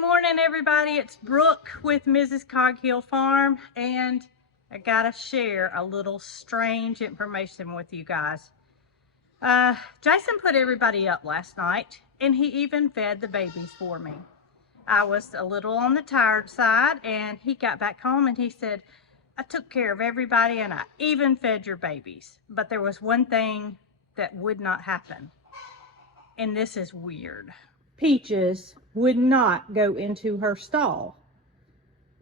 morning, everybody. It's Brooke with Mrs. Cog Hill Farm, and I gotta share a little strange information with you guys. Jason put everybody up last night, and he even fed the babies for me. I was a little on the tired side, and he got back home and he said, I took care of everybody and I even fed your babies. But there was one thing that would not happen, and this is weird. Peaches would not go into her stall.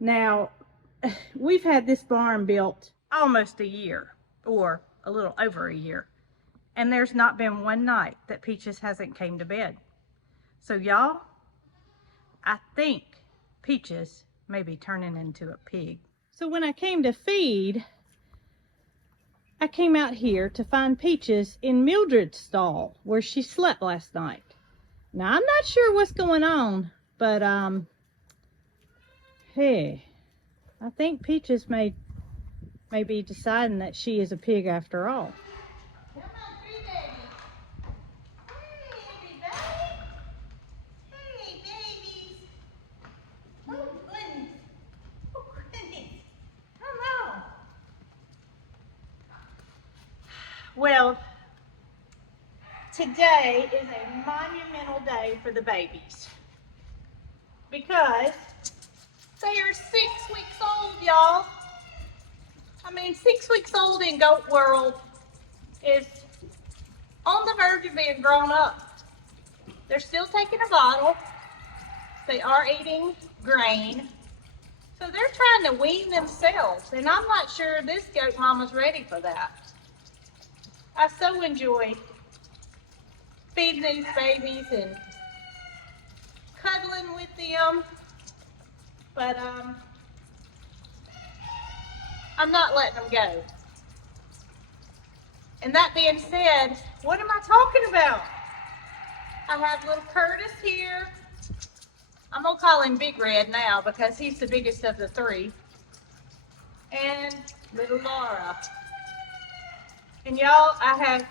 Now, we've had this barn built almost a year, or a little over a year, and there's not been one night that Peaches hasn't came to bed. So y'all, I think Peaches may be turning into a pig. So when I came to feed, I came out here to find Peaches in Mildred's stall where she slept last night. Now, I'm not sure what's going on, but, hey, I think Peaches may be deciding that she is a pig after all. Come on, baby. Hey, babies. Oh, goodness. Oh, goodness. Come on. Well, today is a monumental day for the babies because they are 6 weeks old, y'all. I mean, 6 weeks old in goat world is on the verge of being grown up. They're still taking a bottle. They are eating grain. So they're trying to wean themselves, and I'm not sure this goat mama's ready for that. I so enjoy feeding these babies and cuddling with them, but I'm not letting them go. And that being said, what am I talking about? I have little Curtis here. I'm gonna call him Big Red now because he's the biggest of the three. And little Laura. And y'all, I have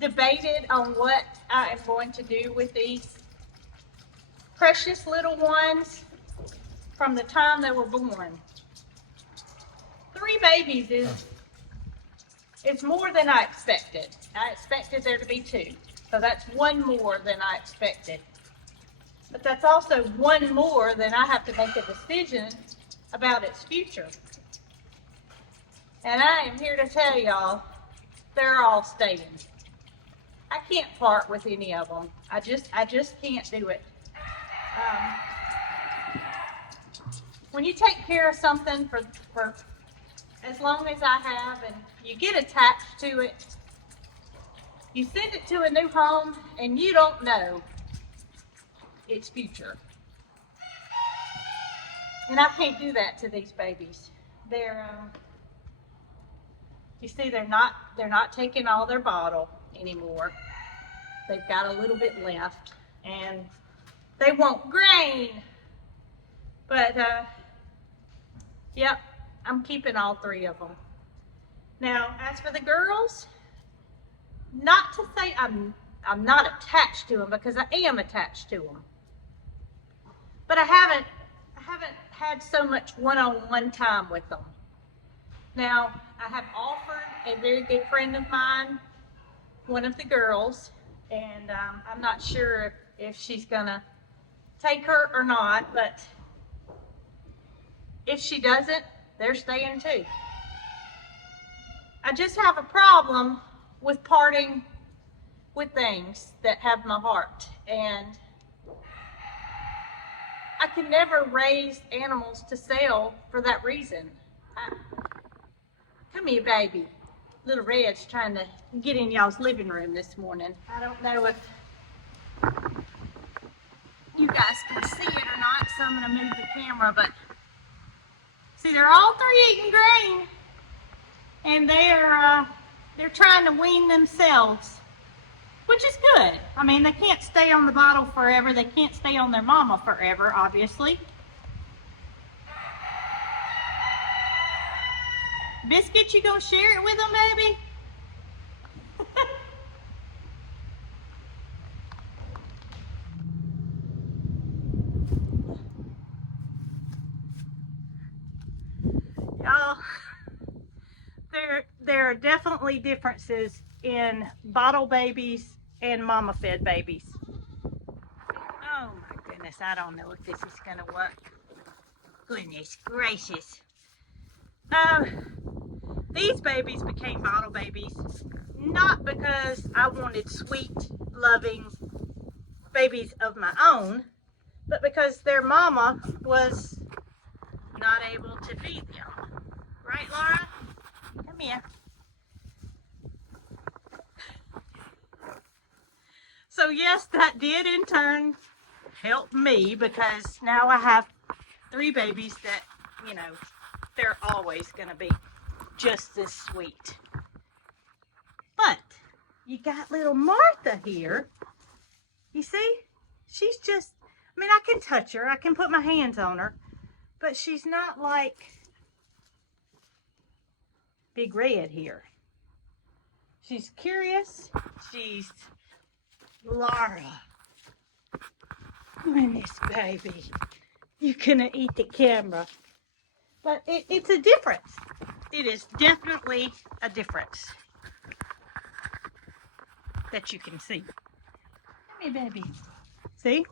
debated on what I am going to do with these precious little ones from the time they were born. 3 babies is more than I expected. I expected there to be 2. So that's 1 more than I expected. But that's also 1 more than I have to make a decision about its future. And I am here to tell y'all, they're all staying. I can't part with any of them. I just can't do it. When you take care of something for as long as I have, and you get attached to it, you send it to a new home, and you don't know its future. And I can't do that to these babies. They're, you see, they're not taking all their bottle anymore. They've got a little bit left, and they want grain. But yep, I'm keeping all 3 of them. Now, as for the girls, not to say I'm not attached to them, because I am attached to them. But I haven't had so much one-on-one time with them. Now, I have offered a very good friend of mine, one of the girls, and I'm not sure if she's gonna take her or not, but if she doesn't, they're staying too. I just have a problem with parting with things that have my heart, and I can never raise animals to sell for that reason. Come here, baby. Little Red's trying to get in y'all's living room this morning. I don't know if you guys can see it or not, so I'm gonna move the camera, but see, they're all 3 eating grain, and they're trying to wean themselves, which is good. I mean, they can't stay on the bottle forever. They can't stay on their mama forever, obviously. Biscuit, you gonna share it with them, baby? y'all, there are definitely differences in bottle babies and mama fed babies. Oh my goodness, I don't know if this is gonna work. Goodness gracious. These babies became bottle babies not because I wanted sweet, loving babies of my own, but because their mama was not able to feed them. Right, Laura? Come here. So yes, that did in turn help me, because now I have 3 babies that, you know, they're always gonna be just as sweet. But you got little Martha here. You see? She's just, I mean, I can touch her, I can put my hands on her, but she's not like Big Red here. She's curious. She's Laura. Goodness, baby. You're gonna eat the camera. But it's a difference. It is definitely a difference that you can see. Come here, baby. See?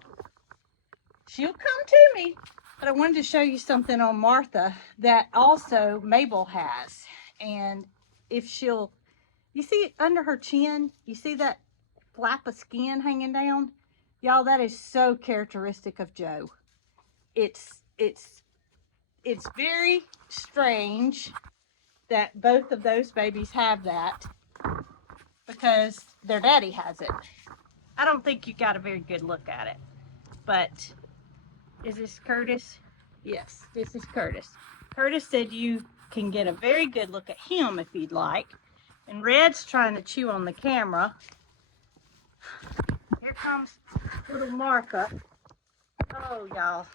She'll come to me. But I wanted to show you something on Martha that also Mabel has. And if she'll, you see under her chin, you see that flap of skin hanging down? Y'all, that is so characteristic of Joe. It's very strange that both of those babies have that, because their daddy has it. I don't think you got a very good look at it. But is this Curtis? Yes, this is Curtis. Curtis said you can get a very good look at him if you'd like. And Red's trying to chew on the camera. Here comes little Martha. Oh, y'all.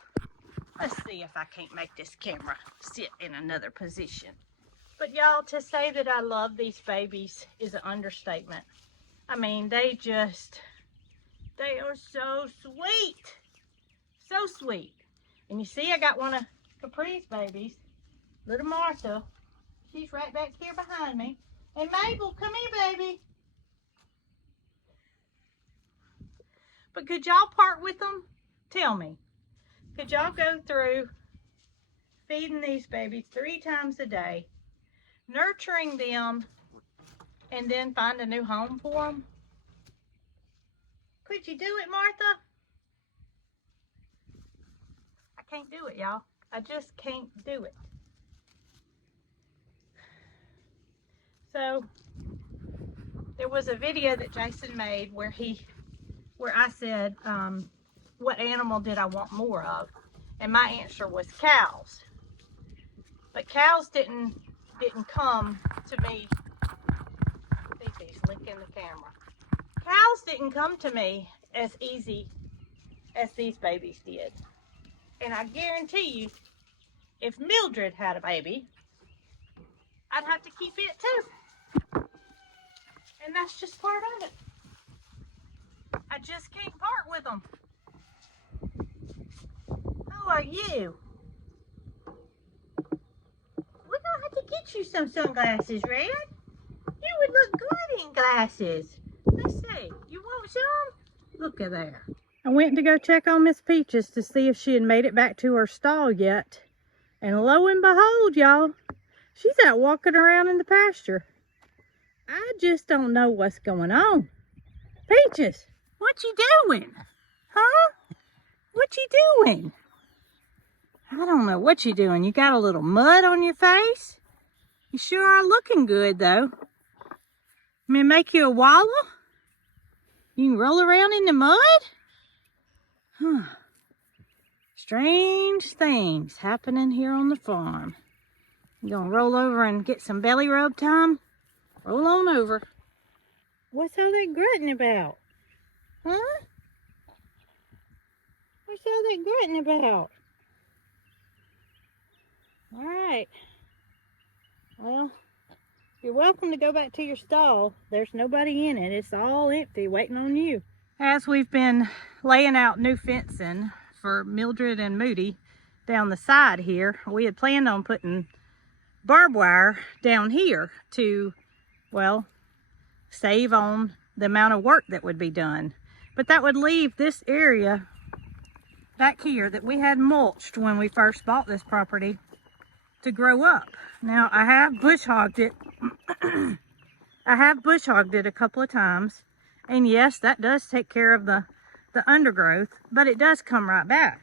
Let's see if I can't make this camera sit in another position. But y'all, to say that I love these babies is an understatement. I mean, they are so sweet. So sweet. And you see, I got one of Capri's babies, little Martha. She's right back here behind me. And Mabel, come here, baby. But could y'all part with them? Tell me. Could y'all go through feeding these babies 3 times a day, nurturing them, and then find a new home for them? Could you do it, Martha? I can't do it, y'all. I just can't do it. So there was a video that Jason made where I said, what animal did I want more of? And my answer was cows. But cows didn't come to me. He's licking the camera. Cows didn't come to me as easy as these babies did. And I guarantee you, if Mildred had a baby, I'd have to keep it too. And that's just part of it. I just can't part with them. Who are you? We're gonna have to get you some sunglasses, Red. You would look good in glasses. Let's see. You want some? Look at there. I went to go check on Miss Peaches to see if she had made it back to her stall yet. And lo and behold, y'all, she's out walking around in the pasture. I just don't know what's going on. Peaches, what you doing? Huh? What you doing? I don't know what you doing. You got a little mud on your face? You sure are looking good, though. May I make you a wallow? You can roll around in the mud? Huh. Strange things happening here on the farm. You gonna roll over and get some belly rub time? Roll on over. What's all that grunting about? Huh? What's all that grunting about? All right. Well, you're welcome to go back to your stall. There's nobody in it. It's all empty, waiting on you. As we've been laying out new fencing for Mildred and Moody down the side here, we had planned on putting barbed wire down here to, well, save on the amount of work that would be done. But that would leave this area back here that we had mulched when we first bought this property to grow up. Now I have bush hogged it. I have bush hogged it a couple of times, and yes, that does take care of the undergrowth, but it does come right back.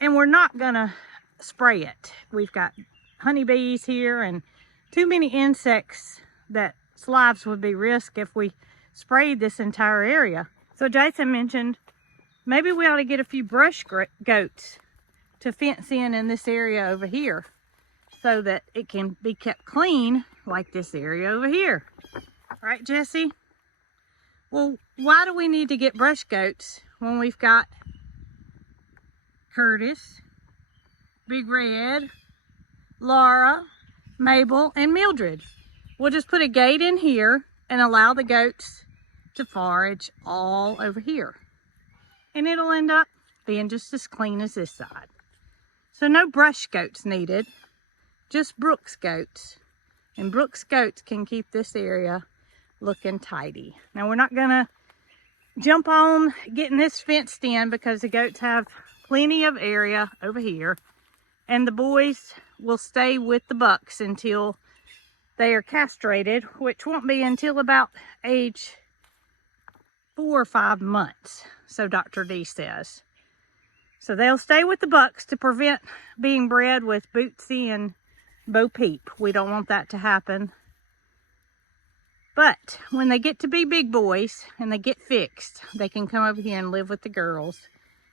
And we're not gonna spray it. We've got honeybees here and too many insects that lives would be risked if we sprayed this entire area. So Jason mentioned maybe we ought to get a few brush goats to fence in this area over here so that it can be kept clean like this area over here. Right, Jesse? Well, why do we need to get brush goats when we've got Curtis, Big Red, Laura, Mabel, and Mildred? We'll just put a gate in here and allow the goats to forage all over here. And it'll end up being just as clean as this side. So no brush goats needed, just Brooke's goats. And Brooke's goats can keep this area looking tidy. Now we're not gonna jump on getting this fenced in because the goats have plenty of area over here. And the boys will stay with the bucks until they are castrated, which won't be until about age 4 or 5 months, so Dr. D says. So they'll stay with the bucks to prevent being bred with Bootsy and Bo Peep. We don't want that to happen. But when they get to be big boys and they get fixed, they can come over here and live with the girls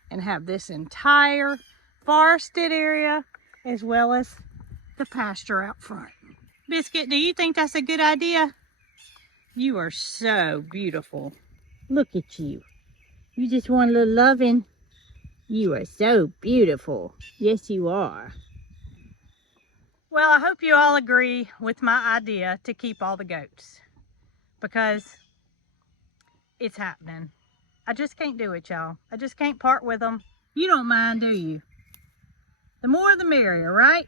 and have this entire forested area as well as the pasture out front. Biscuit, do you think that's a good idea? You are so beautiful. Look at you. You just want a little loving. You are so beautiful. Yes, you are. Well, I hope you all agree with my idea to keep all the goats, because it's happening. I just can't do it, y'all. I just can't part with them. You don't mind, do you? The more the merrier, right?